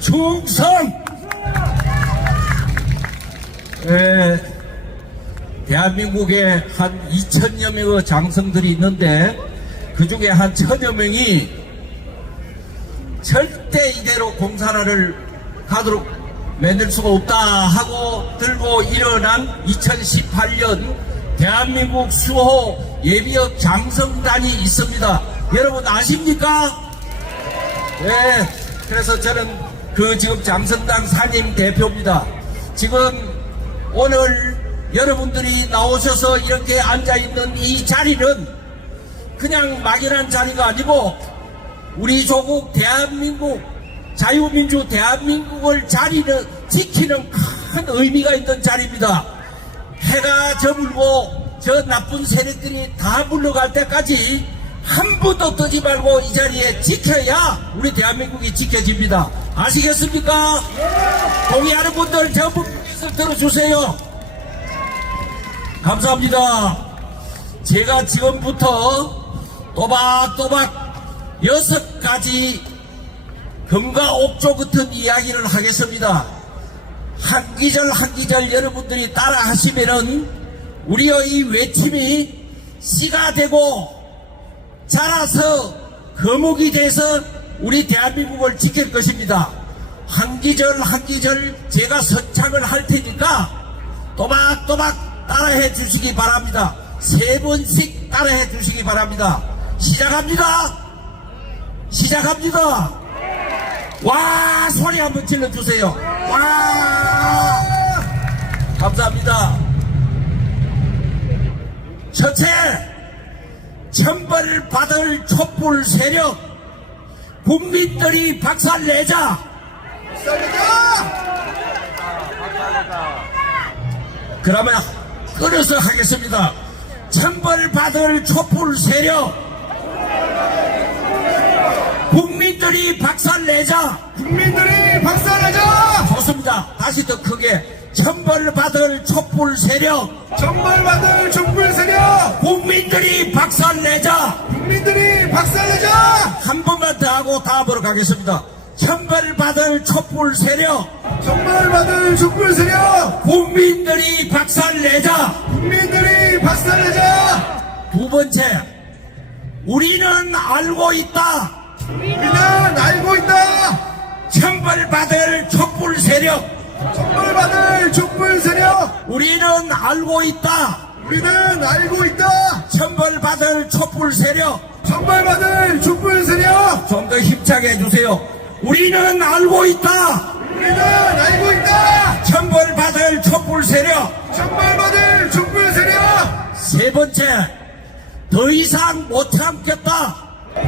충성! 에, 대한민국에 한 2천여 명의 장성들이 있는데 그 중에 한 천여 명이 절대 이대로 공사를 가도록 만들 수가 없다 하고 들고 일어난 2018년 대한민국 수호 예비역 장성단이 있습니다. 여러분 아십니까? 네, 그래서 저는 그 지금 장성당 산임 대표입니다. 지금 오늘 여러분들이 나오셔서 이렇게 앉아있는 이 자리는 그냥 막연한 자리가 아니고 우리 조국 대한민국 자유민주 대한민국을 자리는 지키는 큰 의미가 있는 자리입니다. 해가 저물고 저 나쁜 세력들이 다 물러갈 때까지 한 분도 뜨지 말고 이 자리에 지켜야 우리 대한민국이 지켜집니다. 아시겠습니까? 동의하는 분들 전부 손 들어주세요. 감사합니다. 제가 지금부터 또박또박 여섯 가지 금과 옥조 같은 이야기를 하겠습니다. 한 기절 한 기절 여러분들이 따라 하시면은 우리의 이 외침이 씨가 되고 자라서 거목이 돼서 우리 대한민국을 지킬 것입니다. 한 기절 한 기절 제가 선창을 할 테니까 또박또박 따라해 주시기 바랍니다. 세 번씩 따라해 주시기 바랍니다. 시작합니다. 시작합니다. 와 소리 한번 질러 주세요. 와 감사합니다. 첫째 천벌 받을 촛불 세력 국민들이 박살 내자 그러면 끊어서 하겠습니다. 천벌 받을 촛불 세력 국민들이 박살 내자 국민들이 박살 내자! 좋습니다. 다시 더 크게 천벌 받을 촛불 세력 정벌받을 촛불 세력! 국민들이 박살내자 국민들이 박살내자! 다음으로 가겠습니다. 천벌 받을 촛불 세력 정벌받을 촛불 세력! 국민들이 박살내자 국민들이 박살내자! 두 번째 우리는 알고 있다 우리는 알고 있다! 천벌 받을 촛불 세력 정벌받을 촛불 세력! 우리는 알고 있다 우리는 알고 있다! 천벌 받을 촛불 세력 정벌받을 촛불 세력! 좀더 힘 차게 해주세요 우리는 알고 있다 우리는 알고 있다! 천벌 받을 촛불 세력 정벌받을 촛불 세력! 세 번째 더 이상 못 참겠다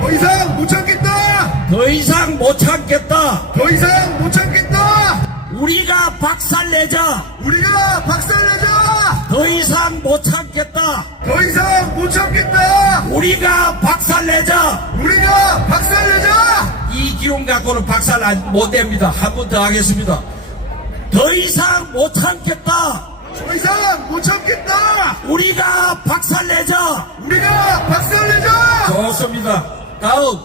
더 이상 못 참겠다! 더 이상 못 참겠다 더 이상 못 참겠다! 우리가 박살내자 우리가 박살내자! 더 이상 못 참겠다 더 이상 못 참겠다! 우리가 박살내자 우리가 박살내자! 이 기운 갖고는 박살 안- 못 냅니다 한 번 더 하겠습니다 더 이상 못 참겠다 더 이상 못 참겠다! 우리가 박살내자 우리가 박살내자! 좋습니다 다음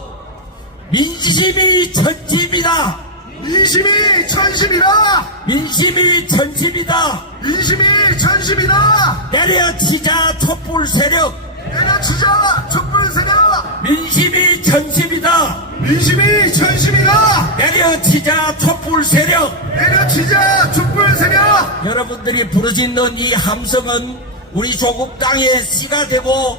민심이 전심이다 민심이 천심이다! 민심이 전심이다 민심이 천심이다! 내려치자 촛불 세력 내려치자 촛불 세력! 민심이 전심이다 민심이 천심이다! 내려치자 촛불 세력 내려치자 촛불 세력! 여러분들이 부르짖는 이 함성은 우리 조국 땅에 씨가 되고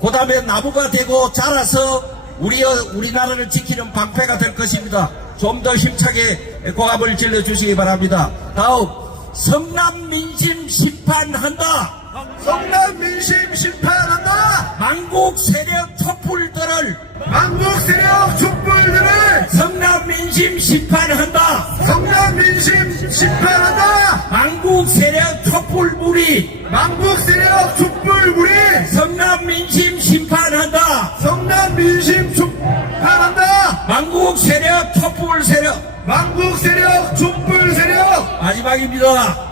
그 다음에 나무가 되고 자라서 우리 우리나라를 지키는 방패가 될 것입니다. 좀 더 힘차게 고함을 질러 주시기 바랍니다. 다음 성남 민심 심판한다. 성남 민심 심판한다! 망국 세력 촛불들을 망국 세력 촛불들을 성남 민심 심판한다. 성남 민심 심판한다! 망국 세력 촛불 무리 망국 세력 촛불 무리! 성남 민심 심판한다. 성남 민심 촉탄한다! 망국 세력 촛불 세력 망국 세력 촛불 세력! 마지막입니다.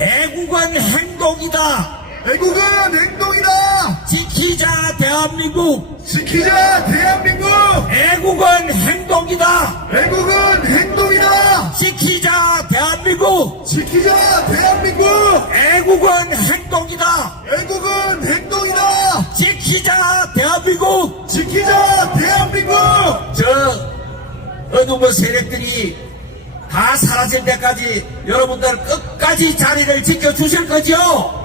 애국은 행동이다. 애국은 행동이다. 지키자 대한민국. 지키자 대한민국. 애국은 행동이다. 애국은 행동이다. 지키자 대한민국. 지키자 대한민국. 애국은 행동이다. 애국은 행동이다. 지키자 대한민국. 지키자 대한민국. 저 어느 뭐 세력들이 다 사라질 때까지 여러분들 끝까지 자리를 지켜주실 거죠?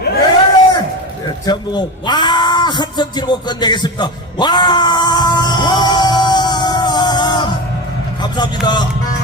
네, 전부 와 함성 지르고 끝내겠습니다. 와 감사합니다.